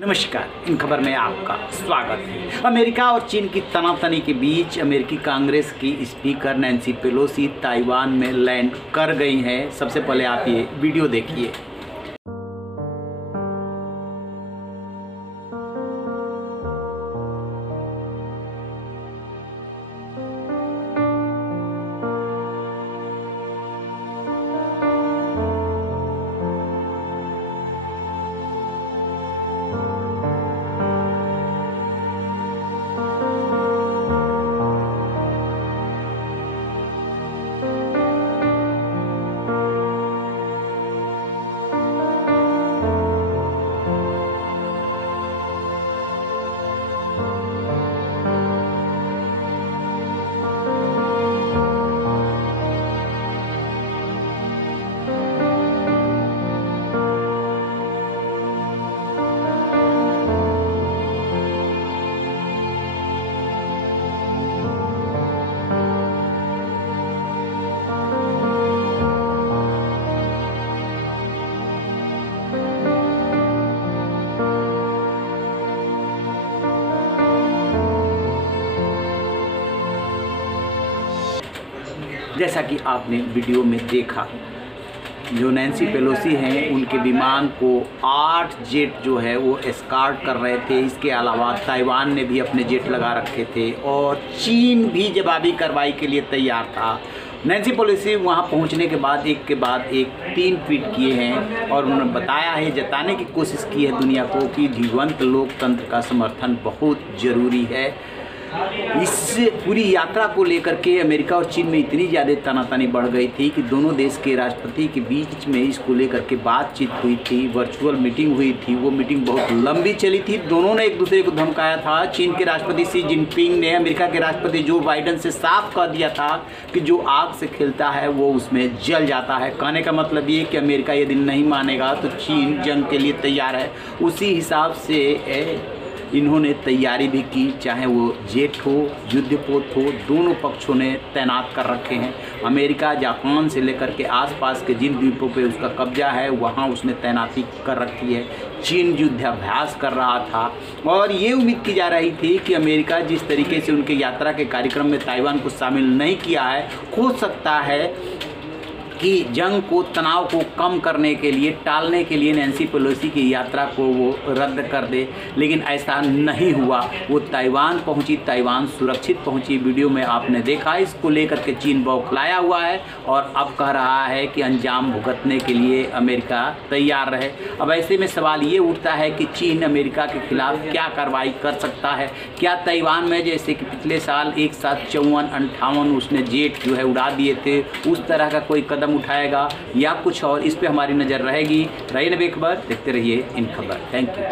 नमस्कार, इन खबर में आपका स्वागत है। अमेरिका और चीन की तनातनी के बीच अमेरिकी कांग्रेस की स्पीकर नैन्सी पेलोसी ताइवान में लैंड कर गई हैं। सबसे पहले आप ये वीडियो देखिए। जैसा कि आपने वीडियो में देखा, जो नैन्सी पेलोसी हैं उनके विमान को 8 जेट जो है वो एस्कॉर्ट कर रहे थे। इसके अलावा ताइवान ने भी अपने जेट लगा रखे थे और चीन भी जवाबी कार्रवाई के लिए तैयार था। नैन्सी पेलोसी वहां पहुंचने के बाद एक 3 ट्वीट किए हैं और उन्होंने बताया है, जताने की कोशिश की है दुनिया को कि जीवंत लोकतंत्र का समर्थन बहुत ज़रूरी है। इस पूरी यात्रा को लेकर के अमेरिका और चीन में इतनी ज़्यादा तनातनी बढ़ गई थी कि दोनों देश के राष्ट्रपति के बीच में इसको लेकर के बातचीत हुई थी, वर्चुअल मीटिंग हुई थी। वो मीटिंग बहुत लंबी चली थी। दोनों ने एक दूसरे को धमकाया था। चीन के राष्ट्रपति शी जिनपिंग ने अमेरिका के राष्ट्रपति जो बाइडेन से साफ कह दिया था कि जो आग से खेलता है वो उसमें जल जाता है। कहने का मतलब ये कि अमेरिका ये दिन नहीं मानेगा तो चीन जंग के लिए तैयार है। उसी हिसाब से इन्होंने तैयारी भी की, चाहे वो जेट हो, युद्धपोत हो, दोनों पक्षों ने तैनात कर रखे हैं। अमेरिका जापान से लेकर के आसपास के जिन द्वीपों पे उसका कब्जा है वहाँ उसने तैनाती कर रखी है। चीन युद्धाभ्यास कर रहा था और ये उम्मीद की जा रही थी कि अमेरिका जिस तरीके से उनके यात्रा के कार्यक्रम में ताइवान को शामिल नहीं किया है, हो सकता है कि जंग को, तनाव को कम करने के लिए, टालने के लिए नैन्सी पेलोसी की यात्रा को वो रद्द कर दे, लेकिन ऐसा नहीं हुआ। वो ताइवान पहुंची, ताइवान सुरक्षित पहुंची। वीडियो में आपने देखा। इसको लेकर के चीन बौखलाया हुआ है और अब कह रहा है कि अंजाम भुगतने के लिए अमेरिका तैयार रहे। अब ऐसे में सवाल ये उठता है कि चीन अमेरिका के खिलाफ क्या कार्रवाई कर सकता है। क्या ताइवान में जैसे कि पिछले साल एक साथ 54-58 उसने जेट जो है उड़ा दिए थे, उस तरह का कोई कदम उठाएगा या कुछ और? इस पे हमारी नज़र रहेगी। रही बेखबर, देखते रहिए इन खबर। Thank you.